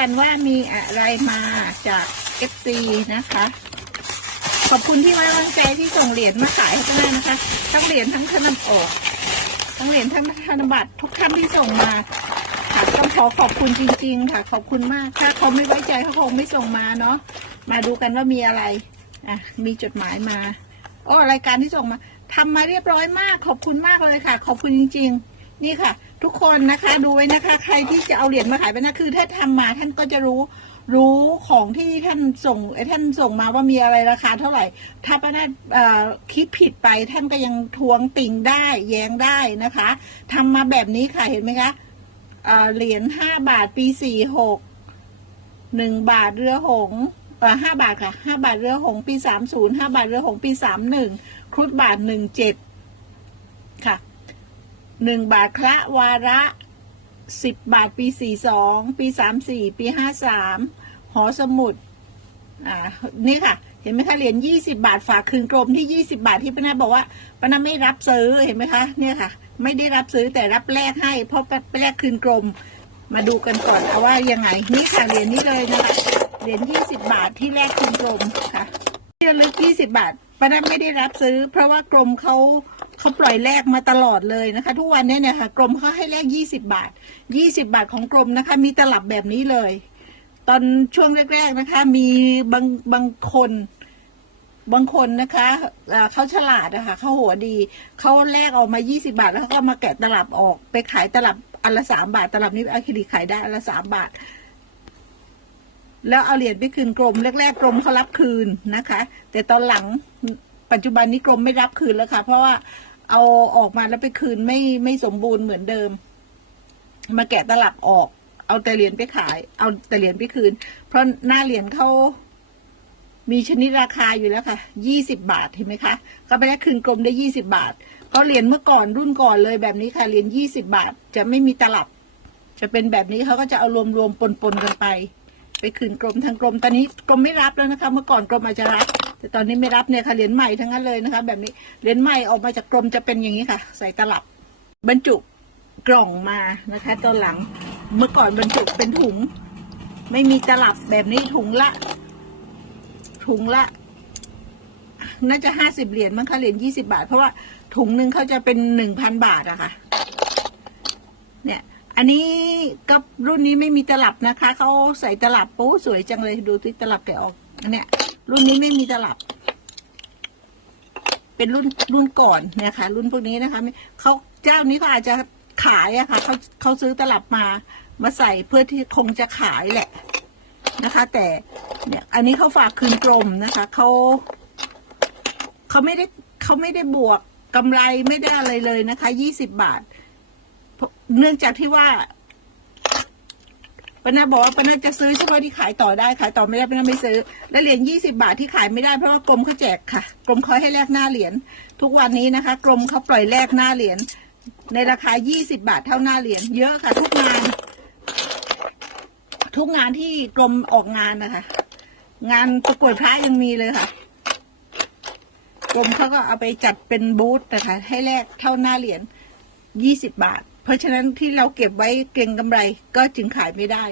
กันว่ามีอะไรมาจาก FC นะคะ ขอบคุณที่ไว้วางใจที่ส่งเหรียญมาขายให้ได้นะคะ ทั้งเหรียญทั้งธนบัตรทั้งเหรียญทั้งธนบัตรทุกท่านที่ส่งมาค่ะต้องขอขอบคุณจริง ๆ ค่ะ ขอบคุณมากถ้าเขาไม่ไว้ใจเขาคงไม่ส่งมาเนาะมาดูกันว่ามีอะไรอะมีจดหมายมาอ้อรายการที่ส่งมาทำมาเรียบร้อยมาก ขอบคุณมากเลยค่ะ ขอบคุณจริง ๆ นี่ค่ะ ทุกคนนะคะดูไว้นะคะ ใครที่จะเอาเหรียญมาขายไปนะคือถ้าทำมาท่านก็จะรู้รู้ของที่ท่านส่งท่านส่งมาว่ามีอะไรราคาเท่าไหร่ ถ้าป้านาคิดผิดไปท่านก็ยังทวงติ่งได้แย้งได้นะคะทำมาแบบนี้ค่ะเห็นไหมคะเหรียญห้าบาทปีสี่หกหนึ่งบาทเรือหงห้าบาทค่ะห้าบาทเรือหงปีสามศูนย์ห้าบาทเรือหงปีสามหนึ่งครุฑบาทหนึ่งเจ็ดค่ะ หนึ่งบาทคละวาระสิบบาทปีสี่สองปีสามสี่ปีห้าสามหอสมุดอ่านี่ค่ะ เห็นไหมคะเหรียญยี่สิบาทฝากคืนกรมที่ยี่สิบาทที่ป้านาบอกว่าป้านาไม่รับซื้อเห็นไหมคะเนี่ยค่ะ ไม่ได้รับซื้อแต่รับแลกให้ เพราะไปแลกคืนกรมมาดูกันก่อนเอาว่ายังไงนี่ค่ะเหรียญนี้เลยนะคะเหรียญยี่สิบาทที่แลกคืนกรมค่ะที่ระลึกยี่สิบาทป้านาไม่ได้รับซื้อ เพราะว่ากรมเขา เขาปล่อยแลกมาตลอดเลยนะคะ ทุกวันเนี้เนี่ยค่ะ กรมเขาให้แลกยี่สิบาทยี่สิบาทของกรมนะคะ มีตลับแบบนี้เลย ตอนช่วงแรก ๆนะคะ มีบางบางคนบางคนนะคะเขาฉลาดอะค่ะเขาหัวดี เขาแลกออกมา 20 บาท แล้วก็มาแกะตลับออก ไปขายตลับอันละสามบาท ตลับนี้อะคริลิกขายได้อันละสามบาท แล้วเอาเหรียญไปคืนกรม แรกๆกรมเขารับคืนนะคะ แต่ตอนหลังปัจจุบันนี้กรมไม่รับคืนแล้วค่ะ เพราะว่า เอาออกมาแล้วไปคืนไม่ไม่สมบูรณ์เหมือนเดิม มาแกะตลับออก เอาแต่เหรียญไปขาย เอาแต่เหรียญไปคืน เพราะหน้าเหรียญเขามีชนิดราคาอยู่แล้วค่ะ ยี่สิบาทเห็นไหมคะก็ไปแลกคืนกรมได้ยี่สิบาทก็เหรียญเมื่อก่อนรุ่นก่อนเลยแบบนี้ค่ะ เหรียญยี่สิบาท จะไม่มีตลับ จะเป็นแบบนี้เขาก็จะเอารวมรวมปนปนๆกันไป ไปคืนกรมทางกรมตอนนี้กรมไม่รับแล้วนะคะ เมื่อก่อนกรมอาจจะรับ แต่ตอนนี้ไม่รับเนี่ยค่ะเหรียญใหม่ทั้งนั้นเลยนะคะ แบบนี้เหรียญใหม่ออกมาจากกรมจะเป็นอย่างนี้ค่ะ ใส่ตลับบรรจุกล่องมานะคะ ตอนหลังเมื่อก่อนบรรจุเป็นถุง ไม่มีตลับแบบนี้ถุงละ ถุงละ น่าจะห้าสิบเหรียญมั้งคะเหรียญยี่สิบาท เพราะว่าถุงหนึ่งเขาจะเป็นหนึ่งพันบาทอะค่ะ เนี่ย อันนี้ก็รุ่นนี้ไม่มีตลับนะคะเขาใส่ตลับโอ้สวยจังเลยดูที่ตลับแกออกอันเนี้ย รุ่นนี้ไม่มีตลับ เป็นรุ่นรุ่นก่อนนี่ยค่ะรุ่นพวกนี้นะคะเขาเจ้านี้เขาอาจจะขายอะค่ะเขาเขาซื้อตลับมามาใส่เพื่อที่คงจะขายแหละนะคะ แต่เนี่ย อันนี้เขาฝากคืนกรมนะคะเขาเขาไม่ได้เขาไม่ได้บวกกำไรไม่ได้อะไรเลยนะคะยี่สิบบาท เนื่องจากที่ว่า ปานาบอกว่าปานาจะซื้อเฉพาะที่ขายต่อได้ขายต่อไม่ได้ปานาไม่ซื้อ และเหรียญยี่สิบาทที่ขายไม่ได้เพราะว่ากรมเขาแจกค่ะ กรมเขาให้แลกหน้าเหรียญทุกวันนี้นะคะ กรมเขาปล่อยแลกหน้าเหรียญในราคายี่สิบาทเท่าหน้าเหรียญเยอะค่ะ ทุกงาน ทุกงานที่กรมออกงานนะคะ งานประกวดพระยังมีเลยค่ะ กรมเขาก็เอาไปจัดเป็นบูธนะคะ ให้แลกเท่าหน้าเหรียญยี่สิบบาท เพราะฉะนั้นที่เราเก็บไว้เก็งกำไรก็จึงขายไม่ได้